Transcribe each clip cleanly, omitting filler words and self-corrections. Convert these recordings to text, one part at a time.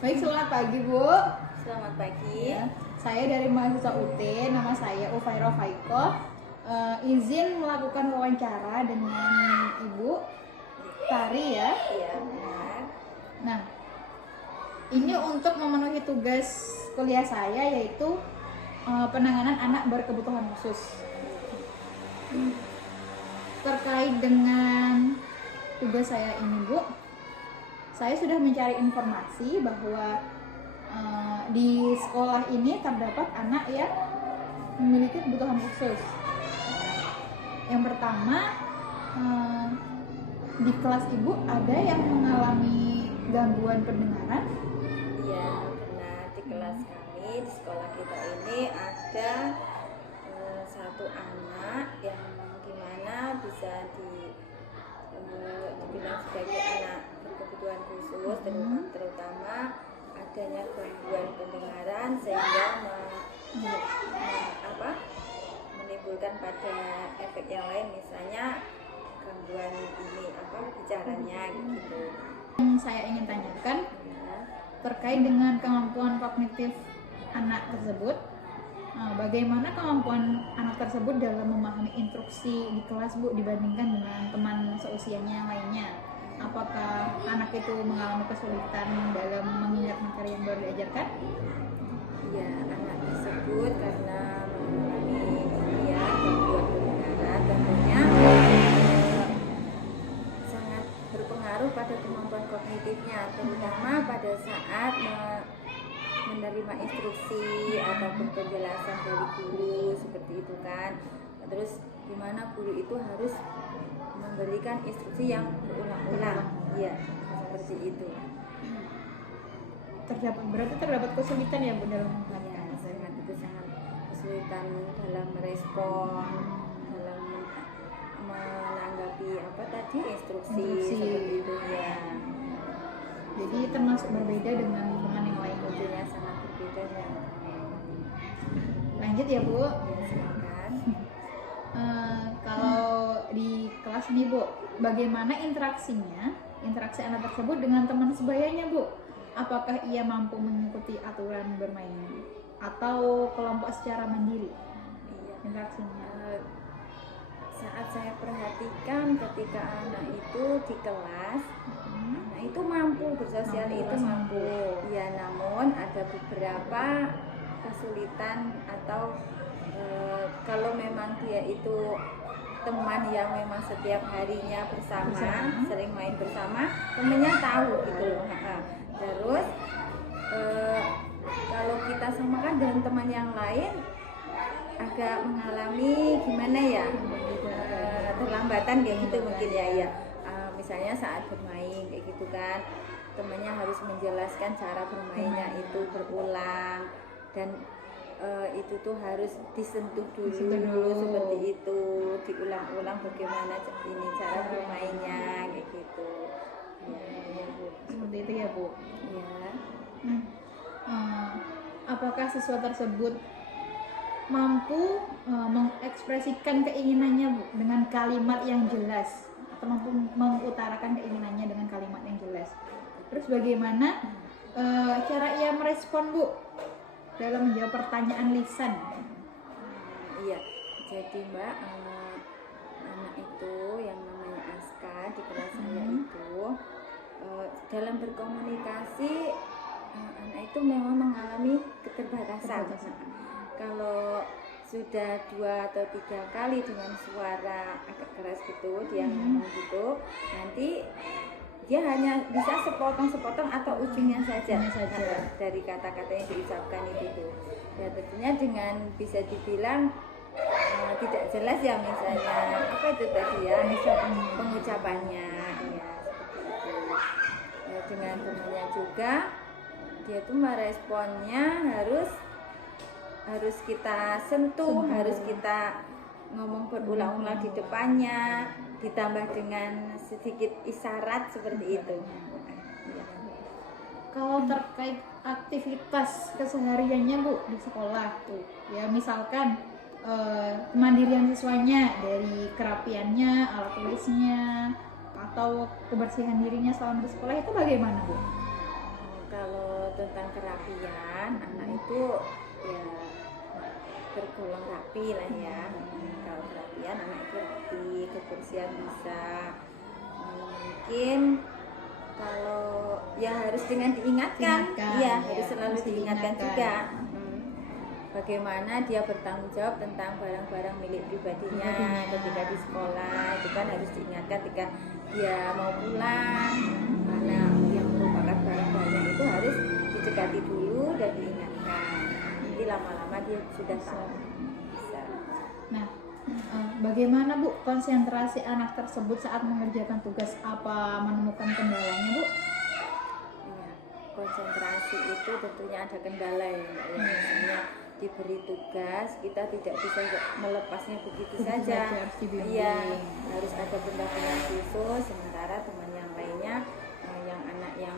Baik, selamat pagi Bu. Selamat pagi. Ya, saya dari mahasiswa UT, nama saya Ufaira Faiko. Izin melakukan wawancara dengan Ibu Tari ya. Iya, benar. Nah, ini untuk memenuhi tugas kuliah saya yaitu penanganan anak berkebutuhan khusus. Terkait dengan tugas saya ini Bu, saya sudah mencari informasi bahwa di sekolah ini terdapat anak yang memiliki kebutuhan khusus. Yang pertama, di kelas Ibu ada yang mengalami gangguan pendengaran. Iya, benar. Di kelas kami, di sekolah kita ini ada satu anak yang dimana bisa dibilang sebagai anak berkebutuhan khusus, terutama adanya gangguan pendengaran sehingga menimbulkan pada efek yang lain, misalnya gangguan ini bicaranya gitu. Yang saya ingin tanyakan Ya. terkait dengan kemampuan kognitif anak tersebut. Bagaimana kemampuan anak tersebut dalam memahami instruksi di kelas Bu dibandingkan dengan teman seusianya yang lainnya? Apakah anak itu mengalami kesulitan dalam mengingat materi yang baru diajarkan? Ya, anak tersebut karena mengalami gangguan pendengaran tentunya sangat berpengaruh pada kemampuan kognitifnya, terutama pada saat menerima instruksi ataupun penjelasan dari guru seperti itu kan. Terus dimana guru itu harus memberikan instruksi yang berulang-ulang. Iya, seperti itu. Berarti terdapat kesulitan ya Bu dalam Ya, sangat kesulitan dalam merespon, dalam menanggapi instruksi seperti itu ya. Jadi termasuk berbeda dengan teman yang lain. Tentunya sangat berbeda ya. Lanjut ya Bu. Ya, silakan. Kalau di kelas nih Bu, bagaimana interaksi anak tersebut dengan teman sebayanya Bu? Apakah ia mampu mengikuti aturan bermainnya atau kelompok secara mandiri? Iya. Interaksinya. Saat saya perhatikan ketika anak itu di kelas, anak itu mampu bersosial, mampu. Ya, namun ada beberapa kesulitan atau kalau memang dia itu teman yang memang setiap harinya bersama, sering main bersama, temennya tahu gitu loh. Terus kalau kita samakan dengan teman yang lain agak mengalami gimana ya, terlambatan kayak gitu mungkin ya. Misalnya saat bermain kayak gitu kan, temannya harus menjelaskan cara bermainnya itu berulang, dan itu tuh harus disentuh dulu seperti itu, diulang-ulang bagaimana ini cara bermainnya kayak gitu ya. Seperti itu ya Bu. Ya. Apakah siswa tersebut mampu mengekspresikan keinginannya Bu dengan kalimat yang jelas, atau mampu mengutarakan keinginannya dengan kalimat yang jelas? Terus bagaimana cara ia merespon Bu dalam menjawab pertanyaan lisan? Iya, jadi Mbak, anak itu yang namanya Aska di kelas saya itu dalam berkomunikasi, anak itu memang mengalami keterbatasan. Kalau sudah 2 atau 3 kali dengan suara agak keras gitu dia ngomong gitu, nanti dia hanya bisa sepotong-sepotong atau ujungnya saja dari kata-kata yang diucapkan itu. Ya, tentunya dengan bisa dibilang tidak jelas ya, misalnya apa itu tadi ya, pengucapannya ya, seperti itu. Ya, dengan temannya juga dia tuh meresponnya harus kita sentuh, harus kita ngomong berulang-ulang di depannya, ditambah dengan sedikit isyarat seperti itu. Kalau terkait aktivitas kesehariannya Bu di sekolah tuh, ya misalkan kemandirian siswanya dari kerapiannya, alat tulisnya, atau kebersihan dirinya selama di sekolah itu bagaimana Bu? Kalau tentang kerapian, anak itu ya tergolong rapi lah ya. Kalau kerapian anak itu rapi, kebersihan bisa. Mungkin kalau ya harus dengan diingatkan, iya harus selalu diingatkan juga. Bagaimana dia bertanggung jawab tentang barang-barang milik pribadinya ketika di sekolah, itu kan harus diingatkan ketika dia mau pulang, karena yang merupakan barang-barang itu harus dicegati dulu dan diingatkan. Nanti lama-lama dia sudah tahu. Bisa. Nah, bagaimana Bu konsentrasi anak tersebut saat mengerjakan tugas? Apa menemukan kendalanya Bu? Iya, konsentrasi itu tentunya ada kendala ya, Mbak. Ya, misalnya diberi tugas, kita tidak bisa melepasnya begitu saja. Harus dibimbing. Iya, harus ada pendampingan khusus. Sementara teman yang lainnya, yang anak yang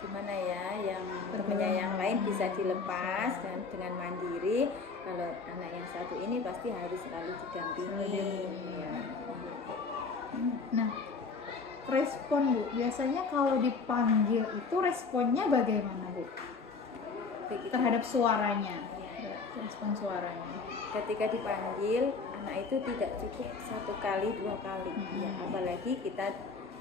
gimana ya, yang temannya yang lain bisa dilepas dan dengan mandiri. Kalau anak yang satu ini pasti harus selalu didampingi. Ya. Nah, respon Bu, biasanya kalau dipanggil itu responnya bagaimana Bu? Begitu. Terhadap suaranya, respon suaranya. Ketika dipanggil, anak itu tidak cukup 1 kali 2 kali, ya, apalagi kita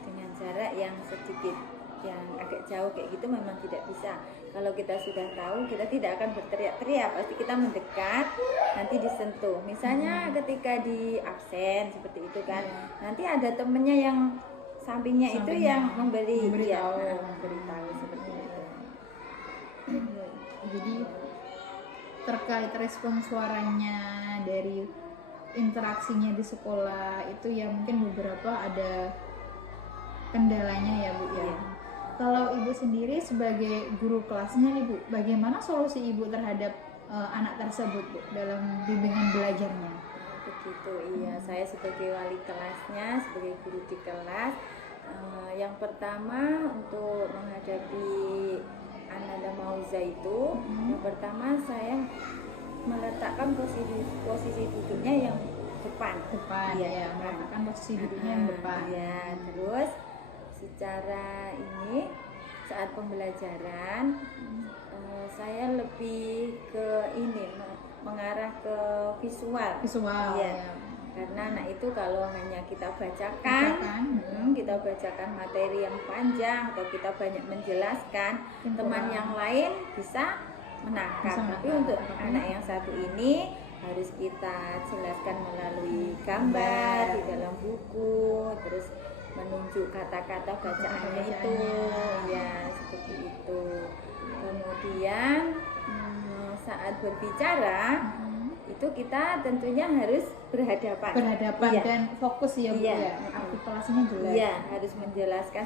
dengan jarak yang sedikit, yang agak jauh kayak gitu memang tidak bisa. Kalau kita sudah tahu, kita tidak akan berteriak-teriak, pasti kita mendekat, nanti disentuh. Misalnya ketika di absen seperti itu kan, nanti ada temennya yang sampingnya itu yang memberitahu seperti itu. Jadi terkait respon suaranya dari interaksinya di sekolah itu ya mungkin beberapa ada kendalanya ya Bu ya. Kalau Ibu sendiri sebagai guru kelasnya nih Bu, bagaimana solusi Ibu terhadap anak tersebut Bu dalam bimbingan belajarnya? Begitu, iya. Saya sebagai wali kelasnya, sebagai guru di kelas, yang pertama untuk menghadapi Ananda Mauza itu, yang pertama saya meletakkan posisi duduknya yang depan. Ya, meletakkan posisi duduknya yang depan. Ya, terus secara ini saat pembelajaran saya lebih ke ini mengarah ke visual. Ya. Karena anak itu kalau hanya kita bacakan, kita bacakan materi yang panjang atau kita banyak menjelaskan, teman yang lain bisa menangkap. Tapi untuk anak yang satu ini harus kita jelaskan melalui gambar di dalam buku, terus menunjuk kata-kata bacaannya itu, ya seperti itu. Kemudian saat berbicara itu kita tentunya harus berhadapan iya. Dan fokus ya Bu ya, artikulasinya jelas. Iya, harus menjelaskan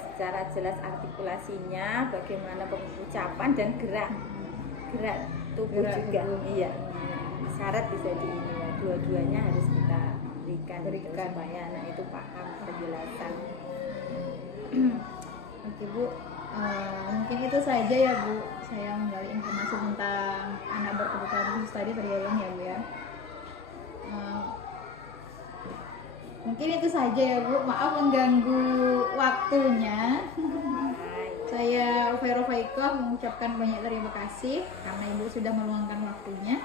secara jelas artikulasinya, bagaimana pengucapan dan gerak tubuh juga. Iya, syarat bisa dua-duanya harus kita berikan supaya anak itu paham penjelasan. Oke Bu, mungkin itu saja ya Bu, saya menggali informasi tentang anak berkebutuhan khusus tadi tergolong ya Bu ya. Mungkin itu saja ya Bu, maaf mengganggu waktunya. Saya Vero Faikoh mengucapkan banyak terima kasih karena Ibu sudah meluangkan waktunya.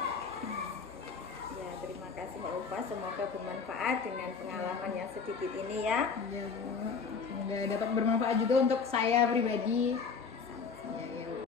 Ya, terima kasih Mbak Upa, semoga bermanfaat dengan pengalaman yang sedikit ini ya. Ya Bu, semoga dapat bermanfaat juga untuk saya pribadi.